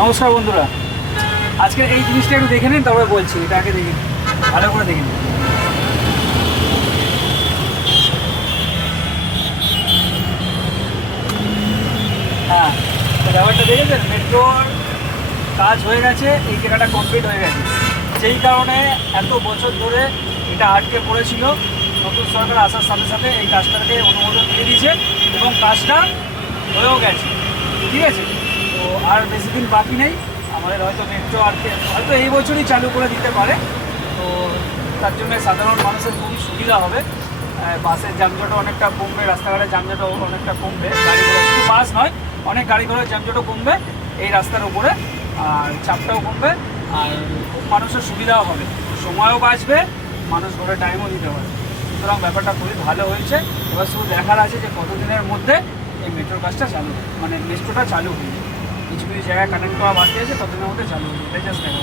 নমস্কার বন্ধুরা, আজকের এই জিনিসটা একটু দেখে নিন, তারপরে বলছি। এটা আগে দেখে নিন, ভালো করে দেখে নিন। হ্যাঁ, ব্যাপারটা দেখেছেন, মেট্রোর কাজ হয়ে গেছে, এই জায়গাটা কমপ্লিট হয়ে গেছে। যেই কারণে এত বছর ধরে এটা আটকে পড়েছিল, নতুন সরকার আসার সাথে সাথে এই কাজটাকে অনুমোদন দিয়ে দিয়েছে এবং কাজটা হয়েও গেছে। ঠিক আছে, তো আর বেশি দিন বাকি নেই। আমাদের হয়তো মেট্রো হয়তো এই বছরই চালু করে দিতে পারে। তো তার জন্য সাধারণ মানুষের খুবই সুবিধা হবে। বাসের যানজটও অনেকটা কমবে, রাস্তাঘাটের যানজটও অনেকটা কমবে, গাড়ি ঘোড়া শুধু বাস নয়, অনেক গাড়ি ঘোড়ার যানজটও কমবে এই রাস্তার উপরে, আর চাপটাও কমবে, আর মানুষের সুবিধাও হবে, সময়ও বাঁচবে, মানুষ ঘরে টাইমও দিতে পারে। সুতরাং ব্যাপারটা খুবই ভালো হয়েছে। এবার শুধু দেখার আছে যে কতদিনের মধ্যে এই মেট্রোর কাজটা চালু মানে মেট্রোটা চালু হয়ে কিছু কিছু জায়গায় কানেক্ট করা বাকি আছে, ততদিনের মধ্যে চালু হয়ে এটাই জাস্ট দেখা